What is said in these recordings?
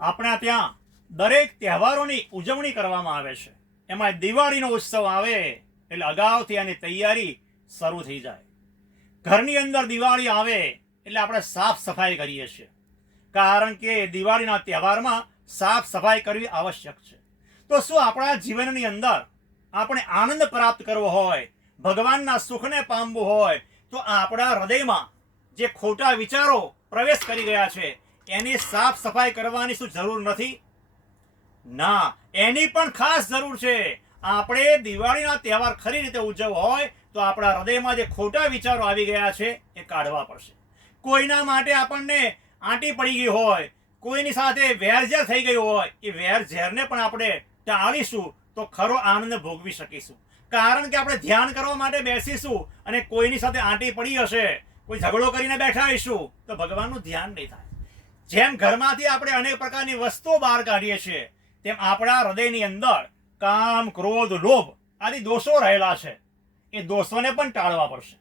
આપણા ત્યાં દરેક તહેવારોની ઉજવણી કરવામાં આવે છે. એમાં દિવાળીનો ઉત્સવ આવે એટલે અગાઉથી આની તૈયારી શરૂ થઈ જાય. ઘરની અંદર દિવાળી આવે એટલે આપણે સાફ સફાઈ કરીએ છીએ, કારણ કે દિવાળીના તહેવારમાં સાફ સફાઈ કરવી આવશ્યક છે. તો શું આપણા જીવનની અંદર આપણે આનંદ પ્રાપ્ત કરવો હોય, ભગવાનના સુખને પામવું હોય, તો આપણા હૃદયમાં જે ખોટા વિચારો પ્રવેશ કરી ગયા છે એની સાફ સફાઈ કરવાની શું જરૂર નથી? ના, એની પણ ખાસ જરૂર છે. આપણે દિવાળીના તહેવાર ખરી રીતે ઉજવવો હોય તો આપણા હૃદયમાં જે ખોટા વિચારો આવી ગયા છે એ કાઢવા પડશે. કોઈના માટે આપણને આંટી પડી ગઈ હોય, કોઈની સાથે વેરઝેર થઈ ગયું હોય, એ વેરઝેરને પણ આપણે ટાળીશું તો ખરો આનંદ ભોગવી શકીશું. કારણ કે આપણે ધ્યાન કરવા માટે બેસીશું અને કોઈની સાથે આંટી પડી હશે, કોઈ ઝઘડો કરીને બેઠા હઈશું તો ભગવાનનું ધ્યાન નહીં થાય. જેમ ઘરમાંથી આપણે અનેક પ્રકારની વસ્તુઓ બહાર કાઢીએ છીએ, તેમ આપણા હૃદયની અંદર કામ, ક્રોધ, લોભ આદિ દોષો રહેલા છે. એ દોષોને પણ ટાળવા પડશે.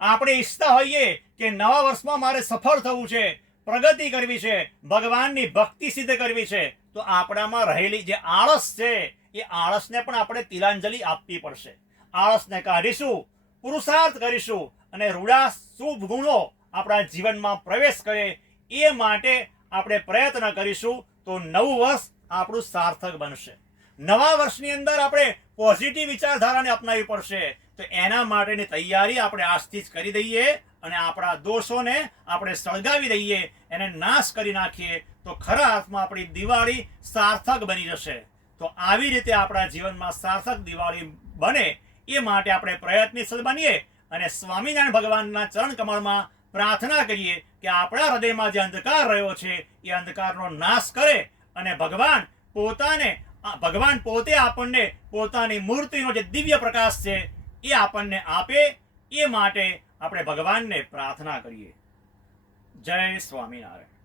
આપણે ઈચ્છતા હોઈએ કે નવા વર્ષમાં મારે સફળ થવું છે, પ્રગતિ કરવી છે, ભગવાનની ભક્તિ સિદ્ધ કરવી છે, તો આપણામાં રહેલી જે આળસ છે એ આળસને પણ આપણે તિલાંજલિ આપવી પડશે. આળસને કાઢીશું, પુરુષાર્થ કરીશું અને રૂડા શુભ ગુણો આપણા જીવનમાં પ્રવેશ કરે એ માટે આપણે પ્રયત્ન કરીશું તો નવું વર્ષ આપણું સાર્થક બનશે. નવા વર્ષની અંદર આપણે પોઝિટિવ વિચારધારાને અપનાવવી પડશે. તો એના માટેની તૈયારી આપણે આજથી જ કરી દઈએ અને આપણા દોષોને આપણે સળગાવી દઈએ, એને નાશ કરી નાખીએ તો ખરા અર્થમાં આપણી દિવાળી સાર્થક બની જશે. તો આવી રીતે આપણા જીવનમાં સાર્થક દિવાળી બને એ માટે આપણે પ્રયત્નશીલ બનીએ અને સ્વામિનારાયણ ભગવાનના ચરણ કમળમાં પ્રાર્થના કરીએ કે આપણા હૃદયમાં જે અંધકાર રહ્યો છે એ અંધકારનો નાશ કરે અને ભગવાન પોતે આપણને પોતાની મૂર્તિનો જે દિવ્ય પ્રકાશ છે એ આપણને આપે. એ માટે આપણે ભગવાનને પ્રાર્થના કરીએ. જય સ્વામિનારાયણ.